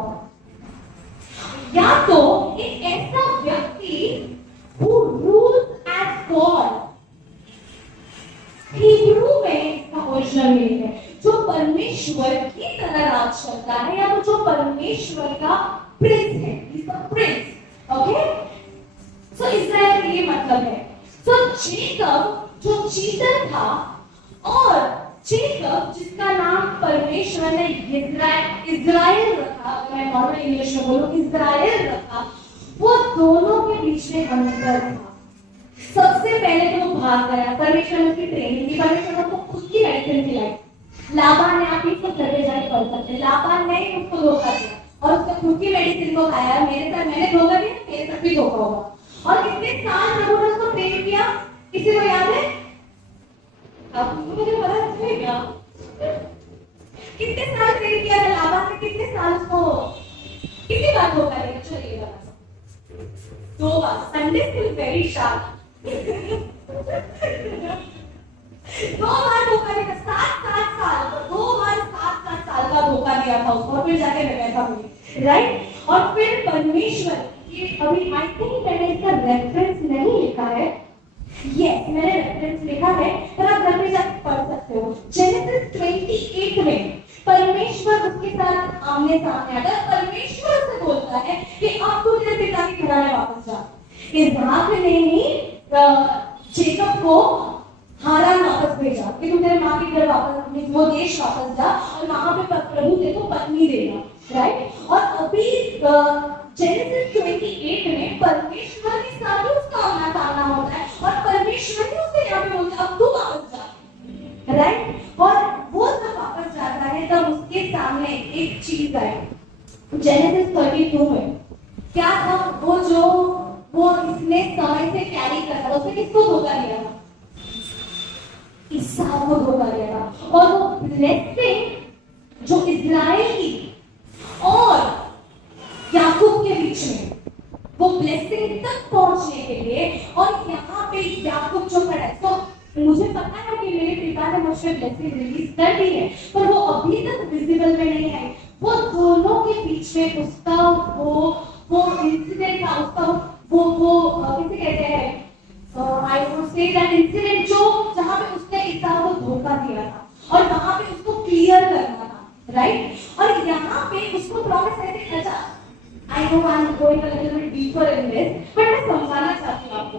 या तो एक ऐसा व्यक्ति who rules as God। Hebrew में इसका ओरिजिनल मीनिंग है जो परमेश्वर की तरह राज करता है, या तो जो परमेश्वर का प्रिंस है, इसका प्रिंस, ओके? सो इस्राएल का ये मतलब है। सो जेकब जो चीटर था, और जेकब जिसका नाम परमेश्वर ने इस्राएल रखा, अगर मैं नॉर्मल इंग्लिश में बोलूं इस्राएल रखा, वो दोनों के बीच में अंतर था। सबसे पहले तो वो भाग गया, परमेश्वर ने उसकी ट्रेनिंग दी, परमेश्वर ने उसको खुद की मेडिसिन खिलाई, लाबान ने, आप इसको घर पे जाके पढ़ सकते हैं, लाबान ने उसको धोखा दिया और उसने खुद की मेडिसिन को खाया। मेरे साथ मैंने धोखा दिया, मेरे साथ भी धोखा होगा। और कितने साल प्रभु ने उसको प्रेम किया, किसी को याद है? आपको मुझे पता चलेगा कितने साल प्रेम किया था लाबान ने, कितने साल उसको, कितनी बार धोखा दिया? चलिए बता, 2 बार। Sunday school very sharp. 2 बार धोखा दिया, 7 साल, 2 बार 7 साल का धोखा दिया था उसको, फिर जाके लगाया था, राइट? और फिर परमेश्वर, ये अभी आई थिंक मैंने इसका रेफरेंस नहीं लिखा है, यस मैंने रेफरेंस लिखा है, पर आप घर पे जाके पढ़ सकते हो। जेनेसिस 28 में परमेश्वर उसके साथ आमने सामने आता है। परमेश्वर उससे बोलता है कि अब तू तेरे पिता के घराने वापस जा। इसहाक ने ही जेकब को हारान वापस भेजा कि तू तेरे माँ के घर वापस, वो देश वापस जा और वहां पे प्रभु तेरे को पत्नी देगा, राइट? और अभी जेनेसिस 28 में परमेश्वर के साथ उसका आमना सामना होता है और परमेश्वर ही उससे यहाँ पे बोलता है अब तू वापस जा, राइट? और वो जब वापस जाता है तब उसके सामने एक चीज आई। जेनेसिस 32 में क्या था? वो इसने समय से कैरी करता था, उसने किसको धोखा दिया था? ईसाऊ को धोखा दिया था। और वो ब्लेसिंग जो इस्राएल की और याकूब के बीच में, वो ब्लेसिंग तक पहुंचने के लिए, और यहाँ पे याकूब जो खड़ा है, तो मुझे पता है कि मेरे पिता ने मुझसे ब्लेसिंग रिलीज कर दी है, पर वो अभी तक विजिबल में नहीं है। वो दोनों के बीच में उसका वो इंसिडेंट था, उसका वो किसे कहते हैं, I would say that incident जो जहां पे उसने ईसाऊ को धोखा दिया था और वहां पे उसको क्लियर करना था, राइट? और यहाँ पे उसको प्रॉमिस है कि अच्छा, I know I am going a little bit deeper in this, but मैं समझाना चाहती हूँ आपको।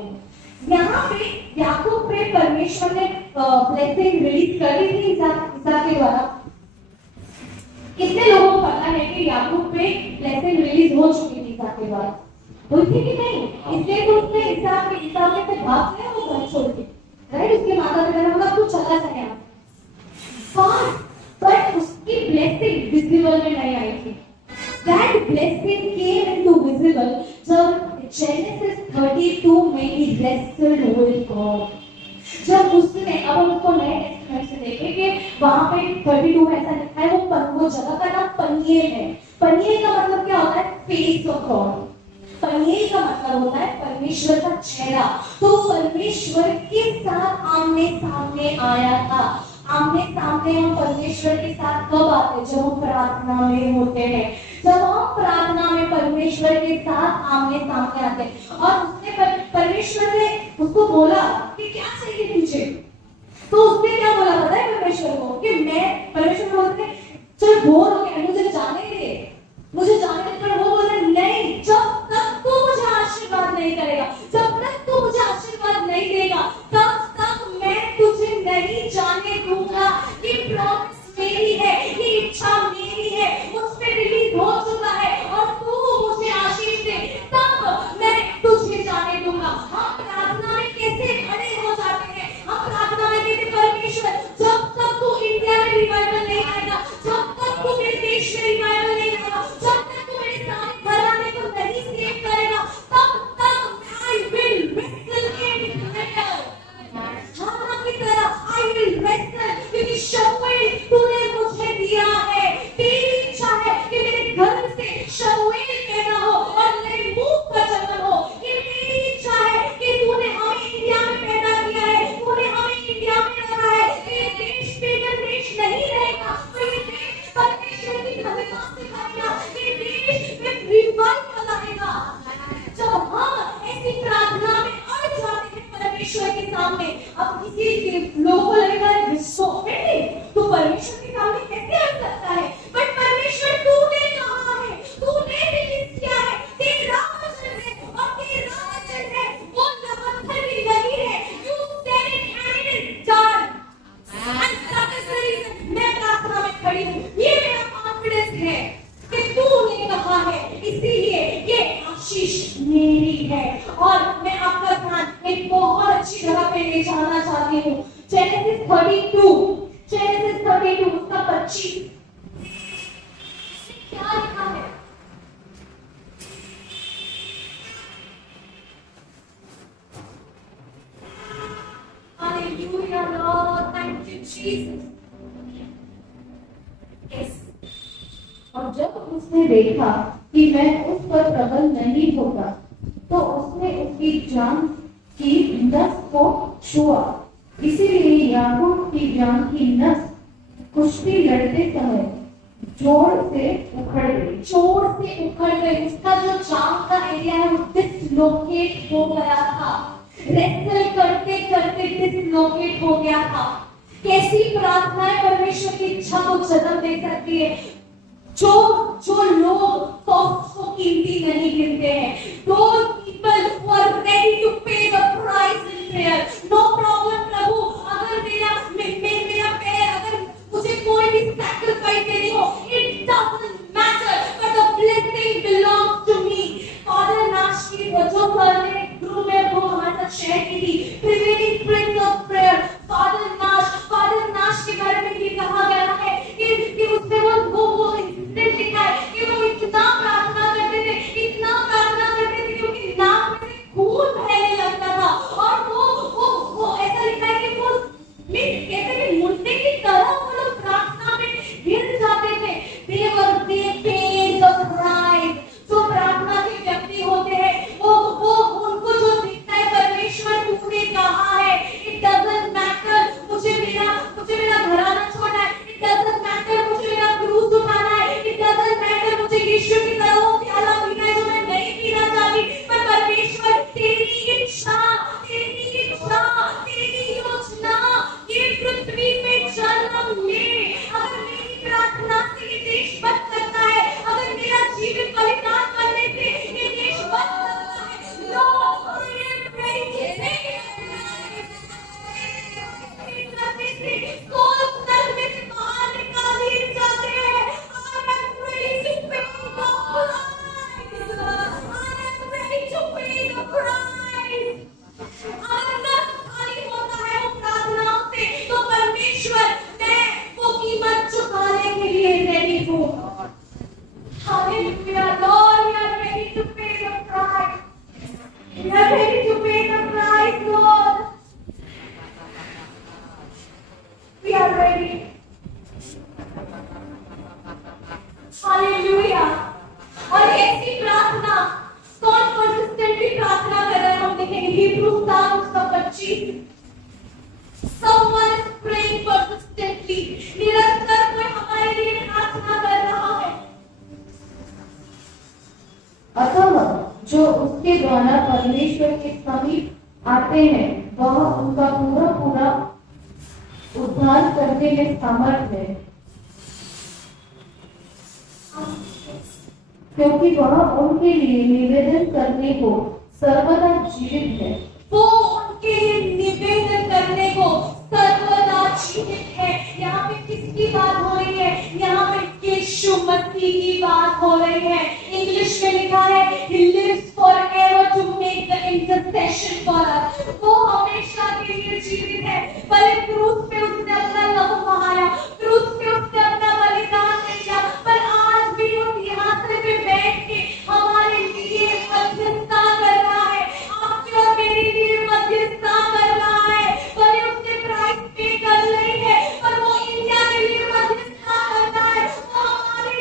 यहाँ पे याकूब पे परमेश्वर ने ब्लेसिंग रिलीज कर दी थी ईसाक के द्वारा। कितने लोगों को पता है कि याकूब पे ब्लेसिंग रिलीज हो चुकी थी ईसाक के द्वारा? हुई थी कि नहीं? इसलिए तो उसने ईसाक के भाग गया वो घर छोड़ के, राइट? उसके माता पिता ने बोला तू चला जा यहाँ, बट उसकी ब्लेसिंग विजिबल में नहीं आई थी। That blessing came into visible जब Genesis 32 में he wrestled with God। जब उसने, अब हम उसको नए टेस्टमेंट से देखें कि वहां पे 32 में ऐसा लिखा है, वो जगह का नाम पनिएल है। पनिएल का मतलब क्या होता है? Face of God. पनिएल का मतलब होता है परमेश्वर का चेहरा। तो परमेश्वर के साथ आमने सामने आया था। आमने सामने हम परमेश्वर के साथ कब आते? जब हम प्रार्थना में होते हैं। जब हम प्रार्थना में परमेश्वर के साथ आमने सामने आते हैं और उसने परमेश्वर ने उसको बोला कि क्या चाहिए तुझे, तो उसने क्या बोला पता है परमेश्वर को? कि मैं, परमेश्वर बोलते चल बोर हो गया, मुझे जाने दे, मुझे जाने दे। पर वो बोला नहीं, जब तक तू मुझे आशीर्वाद नहीं करेगा, जब तक तू मुझे आशीर्वाद नहीं देगा, तब तक मैं तुझे नहीं जाने दूंगा। ये प्रॉमिस मेरी है, ये इच्छा मेरी है, मुझ पे रिलीज हो चुका है और तू मुझे आशीष दे, तब मैं तुझे जाने दूंगा। हम प्रार्थना में कैसे खड़े हो जाते हैं? हम प्रार्थना में कहते परमेश्वर जब तक तू इंडिया में रिवाइवल नहीं आएगा, जब तक तू मेरे देश में और जब उसने देखा कि मैं उस पर प्रबल नहीं होता, तो उसने उसकी जान की नस को छुआ। इसीलिए याकूब की जान की नस कुश्ती लड़ते समय जोर से उखड़ गई। उसका जो जांघ का एरिया है वो डिसलोकेट हो गया था। रेसल करते करते डिसलोकेट हो गया था। कैसी प्रार्थनाएं परमेश्वर की इच्छा को जन्म दे सकती है। जो जो लोग कॉस्ट को कीमती नहीं गिनते हैं, those people who are ready to pay the price in prayer, no problem प्रभु, अगर मेरा पैर, अगर मुझे कोई भी sacrifice देनी हो, it doesn't matter, but the blessing belongs to me. Father Nash की जो सर ने ग्रुप में वो हमारे साथ शेयर की थी, prevailing prince of prayer, Father Nash के बारे में ये कहा गया है कि उसने वो इंसिडेंट लिखा है कि वो इतना प्रार्थना करते थे क्योंकि नाक में से खून बहने लगता था। और वो ऐसा लिखा है कि वो कहते थे मुर्दे की तरह वो लोग प्रार्थना में गिर जाते थे। they paid the price। जो प्रार्थना के व्यक्ति होते हैं वो उनको जो दिखता है परमेश्वर तुमने कहा है, it doesn't matter मुझे मेरा घराना छोड़ना है, it doesn't matter मुझे मेरा क्रूस उठाना है, it doesn't matter मुझे यीशु की तरह वो प्याला पीना है जो मैं नहीं पीना चाहती, पर परमेश्वर तेरी इच्छा, तेरी योजना ये पृथ्वी पे जन्म ले। अगर मेरी प्रार्थना से ये देश बच सकता है, अगर मेरा जीवन बलिदान करने से ये देश बच सकता है, Lord, I am ready to take it। Hallelujah, Lord, we are ready to pay the price. We are ready to pay the price, Lord. We are ready. Hallelujah. और ऐसी प्रार्थना कौन कंसिस्टेंटली प्रार्थना कर रहा है हम देखेंगे Hebrew 7:25। Someone is praying persistently। निरंतर कोई हमारे लिए प्रार्थना कर रहा है। अतः जो उसके द्वारा परमेश्वर के समीप आते हैं वह उनका पूरा उद्धार करने में समर्थ है, क्योंकि वह उनके लिए निवेदन करने को सर्वदा जीवित है। वो उनके लिए निवेदन करने को सर्वदा जीवित है। यहाँ पे किसकी बात हो रही है? यहाँ पे यीशु मसीह की बात हो रही है। इंग्लिश में लिखा है He lives forever to make the intercession for us। वो हमेशा के लिए जीवित है। भले क्रूस पे उसने अपना लहू बहाया, क्रूस पे उसने अपना बलिदान दिया, पर आज भी वो सिंहासन पे बैठ के हमारे लिए मध्यस्थता कर रहा है, आपके और मेरे लिए मध्यस्थता कर रहा है। भले उसने प्राइस पे कर ली है, पर वो इंडिया के लिए मध्यस्थता कर रहा है, वो हमारे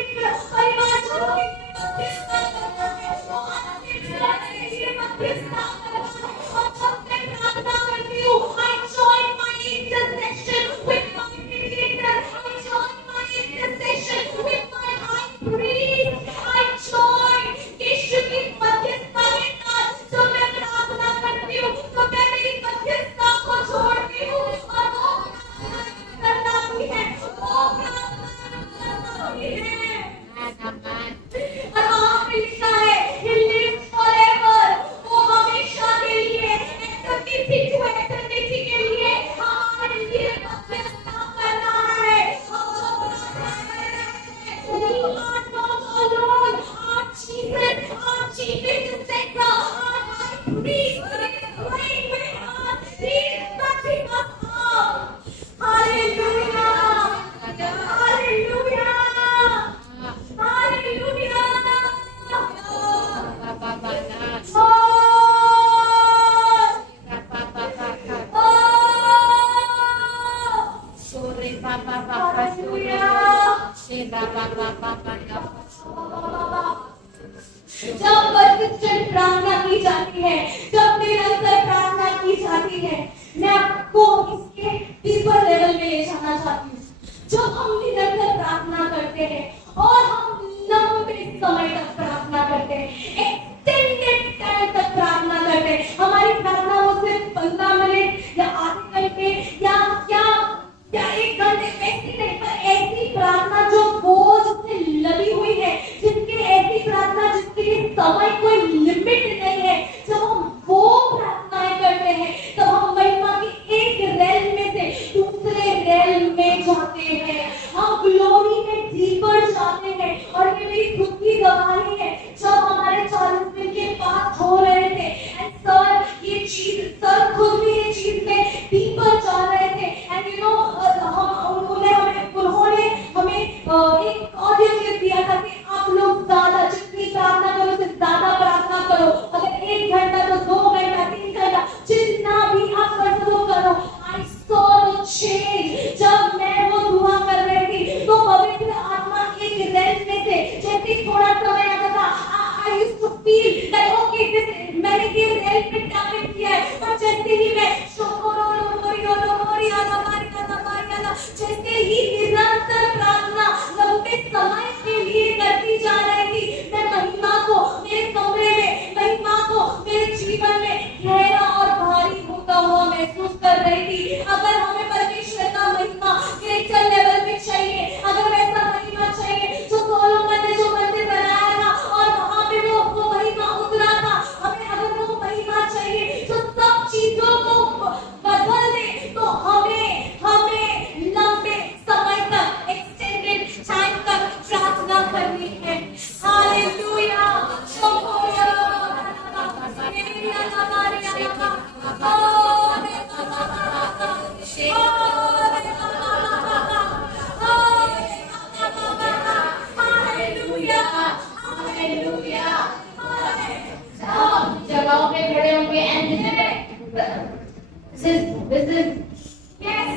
परिवार के लिए मध्यस्थता कर रहा है, वो आपके लिए मध्यस्थता कर रहा है। और जब मैं प्रार्थना करती हूँ, I join my intercession with my mediator, I join my intercession with my high priest, I join यीशु की मध्यस्थता के साथ। जब मैं प्रार्थना करती हूँ तो मैं मेरी मध्यस्थता को छोड़ती हूँ और वो करना भी है, वो प्रार्थना भी है। और वहाँ पे लिखा है He lives forever। वो हमेशा के लिए eternity to eternity के लिए हमारे लिए मध्यस्थता कर रहा है। हम जो प्रार्थना कर रहे हैं, We are not alone। Our Jesus, our chief intercessor, our high priest is praying with us। He is backing us up। Hallelujah, hallelujah, hallelujah। Sore papa papa sore, जब persistent प्रार्थना की जाती है, जब निरंतर प्रार्थना की जाती है, मैं आपको इसके डीपर लेवल में ले जाना चाहती हूँ। जब हम निरंतर प्रार्थना करते हैं और हम लंबे समय तक प्रार्थना करते हैं, एक्सटेंडेड टाइम तक प्रार्थना करते हैं, हमारी प्रार्थना वो सिर्फ 15 मिनट या आधे घंटे या 1 घंटे ऐसी नहीं, पर ऐसी प्रार्थना जो बोझ से लदी हुई है, जिसकी ऐसी प्रार्थना जिसके लिए समय कोई लिमिट नहीं है, जब हम वो प्रार्थनाएं करते हैं तब हम महिमा की एक रेल में से दूसरे रेल में जाते हैं, हम ग्लोरी में डीपर जाते हैं। और ये मेरी खुद की गवाही है, जब हमारे 40 दिन के पास हो रहे थे एंड सर खुद भी ये चीज में डीपर जा रहे थे, एंड यू नो उन्होंने हमें एक ऑडियो दिया था कि आप लोग ज्यादा जितनी प्रार्थना करो उससे ज्यादा प्रार्थना करो, अगर 1 घंटा तो 2 घंटा 3 घंटा जितना भी आप कर सको करो। I saw the change. जब मैं वो दुआ कर रही थी तो पवित्र आत्मा एक रेल में से जैसे थोड़ा समय आता था, I used to feel that okay this मैंने ये रेल पे टैप किया है, पर जैसे ही मैं जैसे ही निरंतर प्रार्थना लंबे समय